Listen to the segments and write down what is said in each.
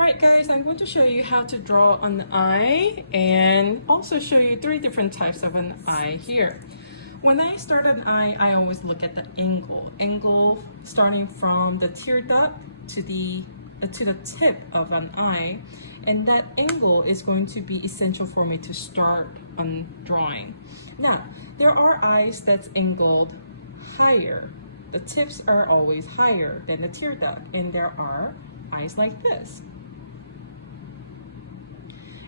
Alright guys, I'm going to show you how to draw an eye and also show you three different types of an eye here. When I start an eye, I always look at the angle starting from the tear duct to the tip of an eye, and that angle is going to be essential for me to start on drawing. Now, there are eyes that's angled higher. The tips are always higher than the tear duct, and there are eyes like this.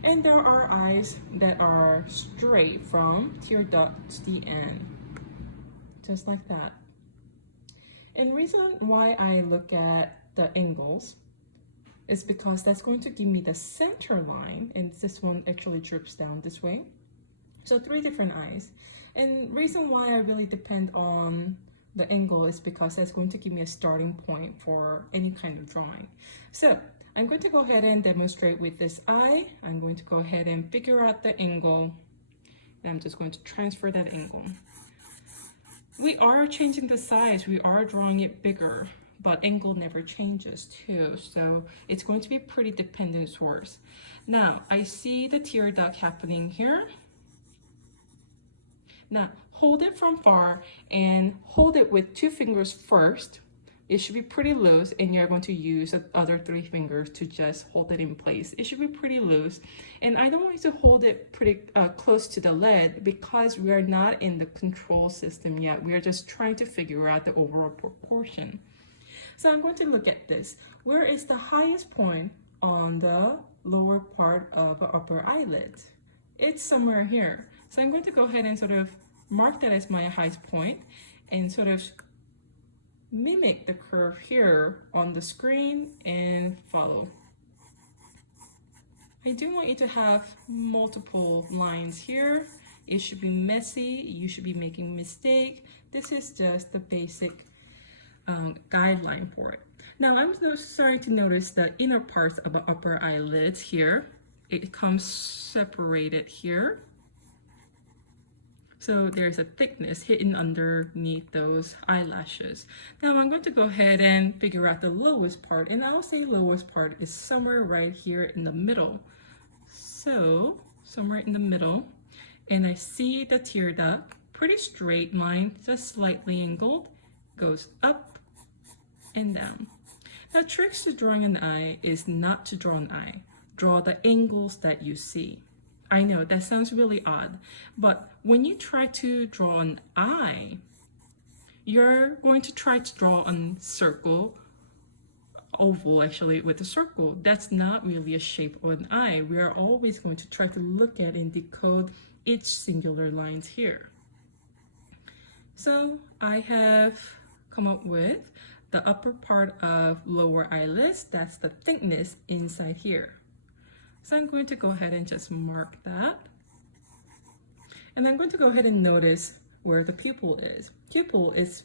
And there are eyes that are straight from tear duct to the end, just like that. And reason why I look at the angles is because that's going to give me the center line, and this one actually drips down this way. So three different eyes. And reason why I really depend on the angle is because that's going to give me a starting point for any kind of drawing. So I'm going to go ahead and demonstrate with this eye. I'm going to go ahead and figure out the angle, and I'm just going to transfer that angle. We are changing the size, we are drawing it bigger, but angle never changes too, so it's going to be pretty dependent source. Now, I see the tear duct happening here. Now, hold it from far and hold it with 2 fingers first. It should be pretty loose, and you're going to use the other 3 fingers to just hold it in place. It should be pretty loose, and I don't want you to hold it pretty close to the lid because we are not in the control system yet. We are just trying to figure out the overall proportion. So I'm going to look at this. Where is the highest point on the lower part of the upper eyelid? It's somewhere here. So I'm going to go ahead and sort of mark that as my highest point and sort of mimic the curve here on the screen and follow. I do want you to have multiple lines here. It should be messy. You should be making mistakes. This is just the basic guideline for it. Now I'm starting to notice the inner parts of the upper eyelids here. It comes separated here. So there's a thickness hidden underneath those eyelashes. Now I'm going to go ahead and figure out the lowest part, and I'll say lowest part is somewhere right here in the middle. So somewhere in the middle, and I see the tear duct, pretty straight line, just slightly angled, goes up and down. Now, tricks to drawing an eye is not to draw an eye. Draw the angles that you see. I know that sounds really odd, but when you try to draw an eye, you're going to try to draw a circle, oval actually, with a circle. That's not really a shape of an eye. We are always going to try to look at and decode each singular lines here. So I have come up with the upper part of lower eyelids. That's the thickness inside here. So I'm going to go ahead and just mark that. And I'm going to go ahead and notice where the pupil is. Pupil is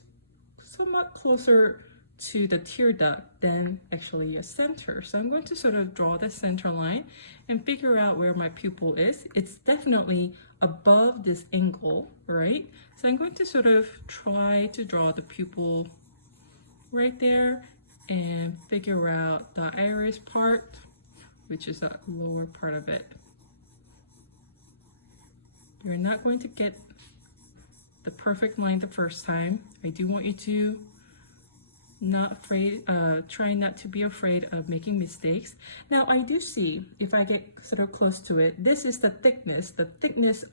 somewhat closer to the tear duct than actually a center. So I'm going to sort of draw the center line and figure out where my pupil is. It's definitely above this angle, right? So I'm going to sort of try to draw the pupil right there and figure out the iris part, which is the lower part of it. You're not going to get the perfect line the first time. I do want you to try not to be afraid of making mistakes. Now I do see, if I get sort of close to it, this is the thickness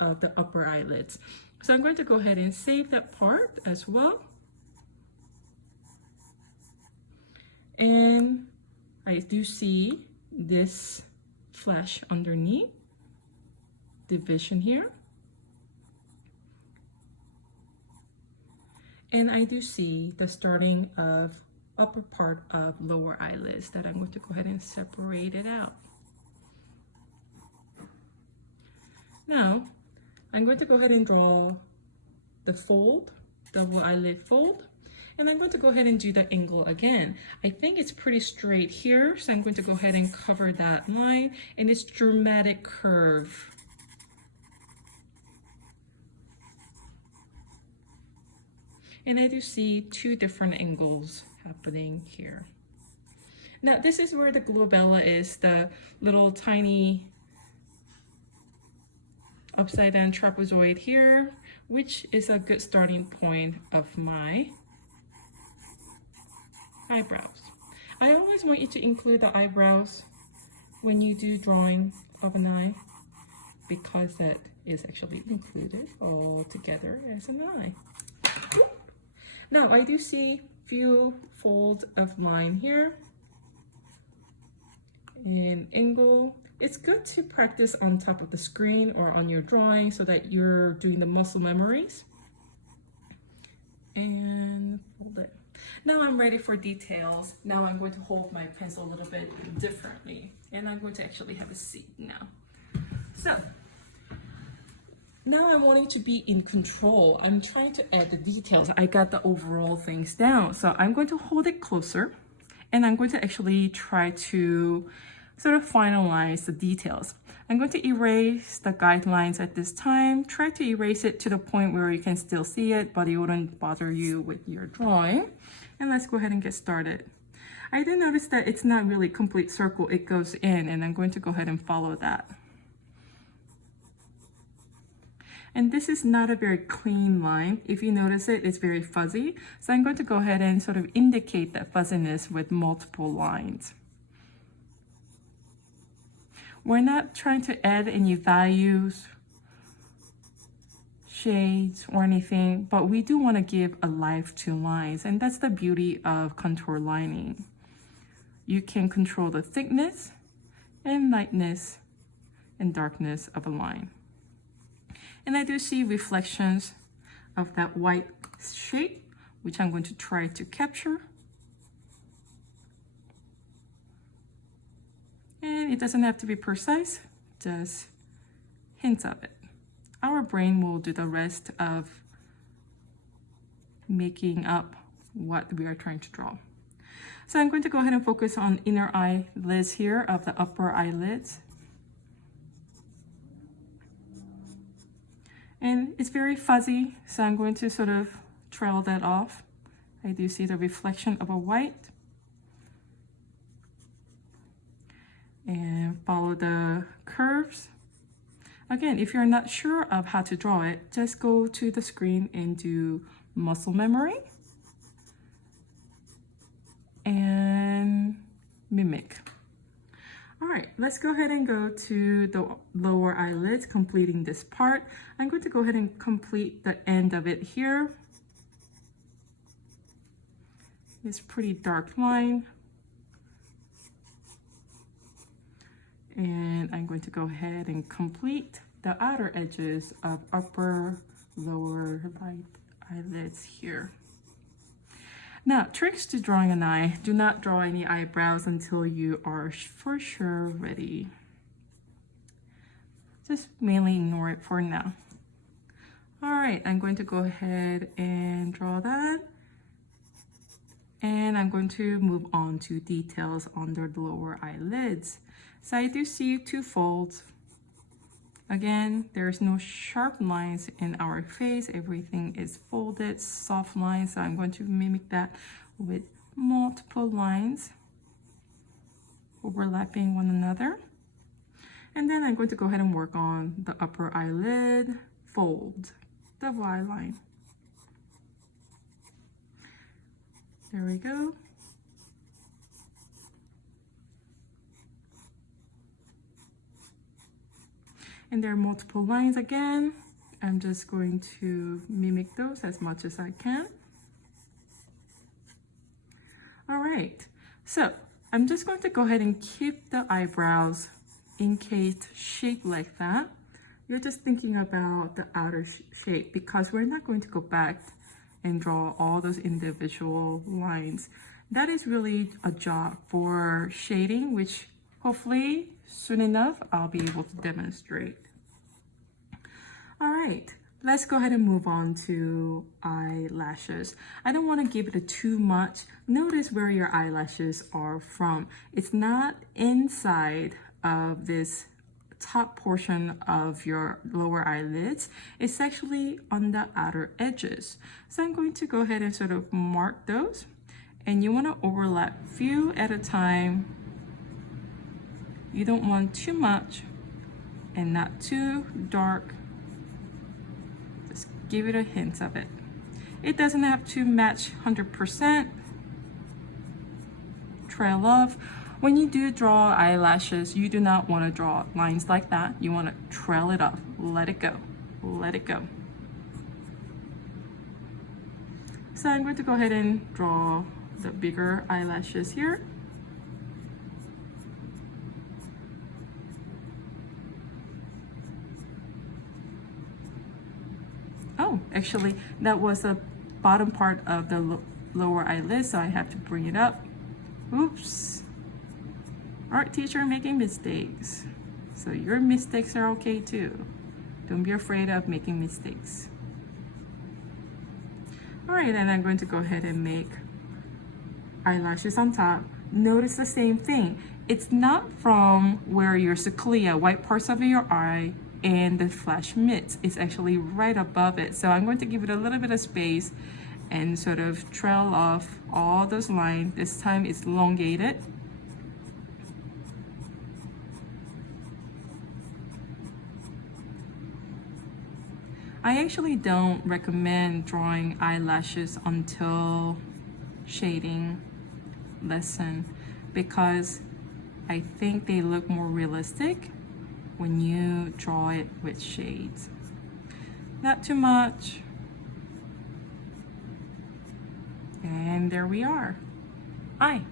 of the upper eyelids. So I'm going to go ahead and save that part as well. And I do see this flesh underneath, division here. And I do see the starting of upper part of lower eyelids that I'm going to go ahead and separate it out. Now, I'm going to go ahead and draw the fold, double eyelid fold. And I'm going to go ahead and do the angle again. I think it's pretty straight here, so I'm going to go ahead and cover that line and its dramatic curve. And I do see 2 different angles happening here. Now this is where the glabella is, the little tiny upside down trapezoid here, which is a good starting point of my eyebrows. I always want you to include the eyebrows when you do drawing of an eye, because that is actually included all together as an eye. Now I do see few folds of line here and angle. It's good to practice on top of the screen or on your drawing so that you're doing the muscle memories. And hold it. Now I'm ready for details. Now I'm going to hold my pencil a little bit differently, and I'm going to actually have a seat now. So now I want it to be in control. I'm trying to add the details. I got the overall things down. So I'm going to hold it closer, and I'm going to actually try to sort of finalize the details. I'm going to erase the guidelines at this time. Try to erase it to the point where you can still see it, but it wouldn't bother you with your drawing. And let's go ahead and get started. I did notice that it's not really complete circle, it goes in, and I'm going to go ahead and follow that. And this is not a very clean line. If you notice it, it's very fuzzy. So I'm going to go ahead and sort of indicate that fuzziness with multiple lines. We're not trying to add any values, shades, or anything, but we do want to give a life to lines, and that's the beauty of contour lining. You can control the thickness and lightness and darkness of a line. And I do see reflections of that white shape, which I'm going to try to capture. And it doesn't have to be precise, just hints of it. Our brain will do the rest of making up what we are trying to draw. So I'm going to go ahead and focus on inner eyelids here of the upper eyelids. And it's very fuzzy, so I'm going to sort of trail that off. I do see the reflection of a white. And follow the curves. Again, if you're not sure of how to draw it, just go to the screen and do muscle memory and mimic. All right, let's go ahead and go to the lower eyelids, completing this part. I'm going to go ahead and complete the end of it here. This pretty dark line. And I'm going to go ahead and complete the outer edges of upper, lower eyelids here. Now, tricks to drawing an eye. Do not draw any eyebrows until you are for sure ready. Just mainly ignore it for now. All right, I'm going to go ahead and draw that. And I'm going to move on to details under the lower eyelids. So I do see two folds. Again, there's no sharp lines in our face. Everything is folded, soft lines. So I'm going to mimic that with multiple lines overlapping one another. And then I'm going to go ahead and work on the upper eyelid fold, double eye line. There we go. And there are multiple lines again. I'm just going to mimic those as much as I can. All right, so I'm just going to go ahead and keep the eyebrows encased shape like that. You're just thinking about the outer shape because we're not going to go back and draw all those individual lines. That is really a job for shading, which hopefully soon enough I'll be able to demonstrate. All right, let's go ahead and move on to eyelashes. I don't want to give it too much. Notice where your eyelashes are from. It's not inside of this top portion of your lower eyelids. It's actually on the outer edges. So I'm going to go ahead and sort of mark those. And you want to overlap few at a time. You don't want too much and not too dark. Just give it a hint of it. It doesn't have to match 100%. Trail off. When you do draw eyelashes, you do not want to draw lines like that. You want to trail it off. Let it go. Let it go. So I'm going to go ahead and draw the bigger eyelashes here. Oh, actually, that was the bottom part of the lower eyelid, so I have to bring it up. Oops. Art teacher making mistakes. So your mistakes are okay too. Don't be afraid of making mistakes. All right, and I'm going to go ahead and make eyelashes on top. Notice the same thing. It's not from where your cochlea, white parts of your eye, and the flash meets. It's actually right above it. So I'm going to give it a little bit of space and sort of trail off all those lines. This time it's elongated. I actually don't recommend drawing eyelashes until shading lesson because I think they look more realistic when you draw it with shades. Not too much. And there we are. Eye.